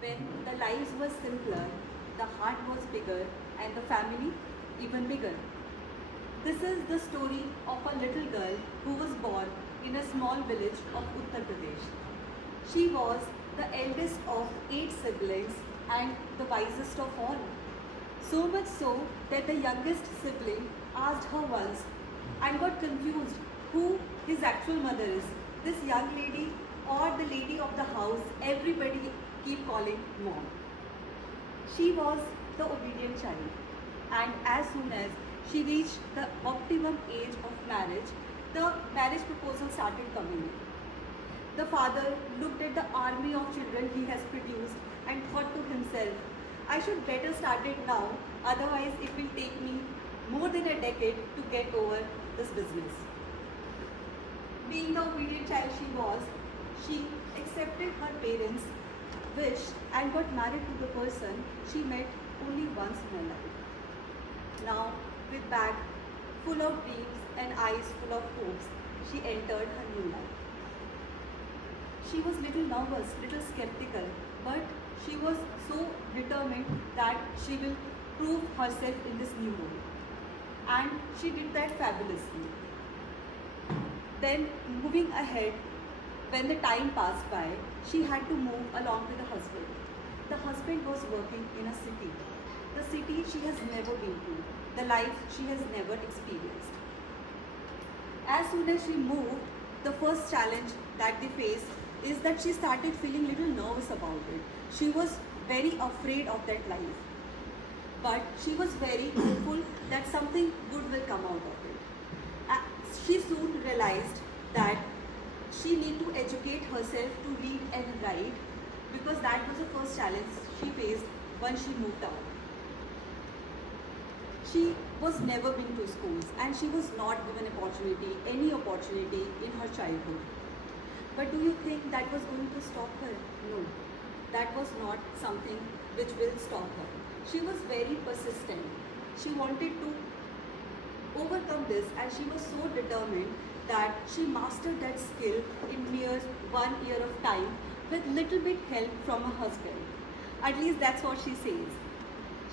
when the lives were simpler, the heart was bigger, and the family even bigger. This is the story of a little girl who was born in a small village of Uttar Pradesh. She was the eldest of 8 siblings and the wisest of all. So much so that the youngest sibling asked her once and got confused who his actual mother is. This young lady or the lady of the house, everybody keep calling mom. She was the obedient child, and as soon as she reached the optimum age of marriage, the marriage proposal started coming in. The father looked at the army of children he has produced and thought to himself, I should better start it now, otherwise it will take me more than a decade to get over this business. Being the obedient child she accepted her parents' wish and got married to the person she met only once in her life. Now, with bag full of dreams and eyes full of hopes, she entered her new life. She was little nervous, little skeptical, but she was so determined that she will prove herself in this new role. And she did that fabulously. Then, moving ahead, when the time passed by, she had to move along with the husband. The husband was working in a city, the city she has never been to, the life she has never experienced. As soon as she moved, the first challenge that they faced is that she started feeling little nervous about it. She was very afraid of that life. But she was very hopeful that something good will come out of it. She soon realized that she need to educate herself to read and write because that was the first challenge she faced once she moved out. She was never been to schools and she was not given any opportunity in her childhood. But do you think that was going to stop her? No, that was not something which will stop her. She was very persistent. She wanted to overcome this and she was so determined that she mastered that skill in mere 1 year of time with little bit help from her husband. At least that's what she says.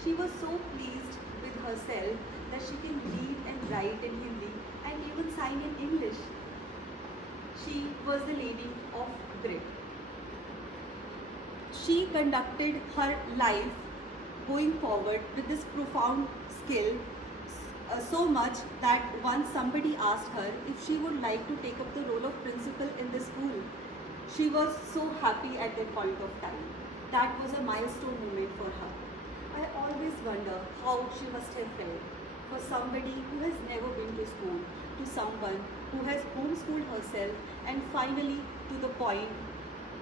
She was so pleased with herself that she can read and write in Hindi and even sign in English. She was the lady of grit. She conducted her life going forward with this profound skill so much that once somebody asked her if she would like to take up the role of principal in the school. She was so happy at that point of time. That was a milestone moment for her. I always wonder how she must have felt for somebody who has never been to school, to someone who has homeschooled herself and finally to the point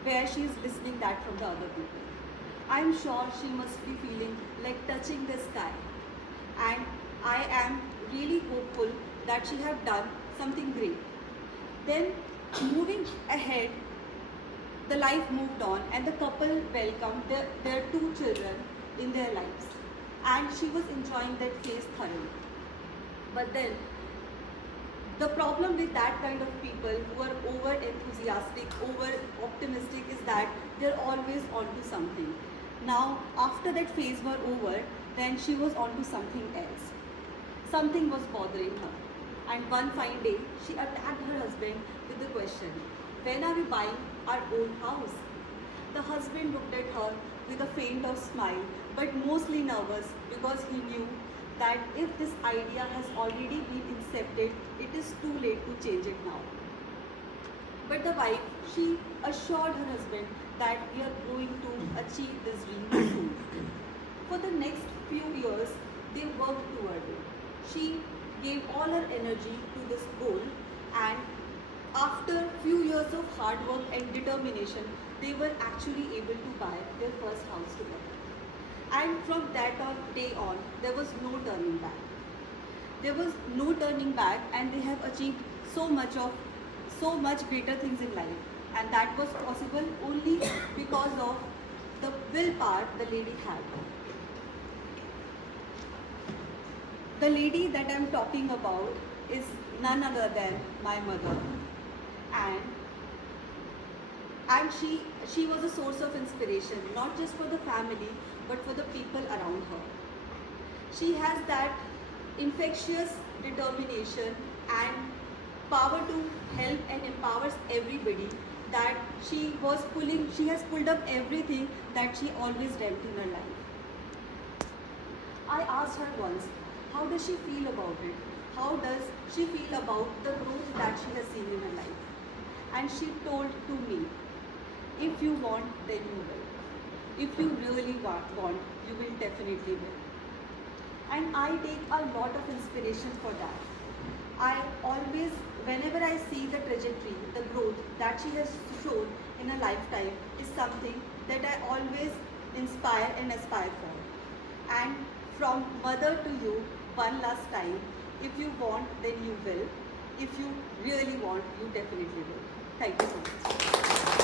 where she is listening that from the other people. I am sure she must be feeling like touching the sky, and I am really hopeful that she have done something great. Then moving ahead, the life moved on and the couple welcomed their 2 children in their lives, and she was enjoying that phase thoroughly. But then the problem with that kind of people who are over enthusiastic, over optimistic is that they're always onto something. Now, after that phase were over, then she was onto something else. Something was bothering her. And one fine day, she attacked her husband with the question, when are we buying our own house? The husband looked at her with a faint of smile, but mostly nervous because he knew that if this idea has already been incepted, it is too late to change it now. But the wife, she assured her husband that we are going to achieve this dream soon. For the next few years, they worked toward it. She gave all her energy to this goal, and after few years of hard work and determination, they were actually able to buy their first house together. And from that day on, there was no turning back. There was no turning back, and they have achieved so much greater things in life. And that was possible only because of the willpower the lady had. The lady that I am talking about is none other than my mother. And And she was a source of inspiration, not just for the family, but for the people around her. She has that infectious determination and power to help and empowers everybody, that she has pulled up everything that she always dreamt in her life. I asked her once, how does she feel about it? How does she feel about the growth that she has seen in her life? And she told to me, if you want, then you will. If you really want, you will definitely will. And I take a lot of inspiration for that. I always, whenever I see the trajectory, the growth that she has shown in a lifetime is something that I always inspire and aspire for. And from mother to you, one last time, if you want, then you will. If you really want, you definitely will. Thank you so much.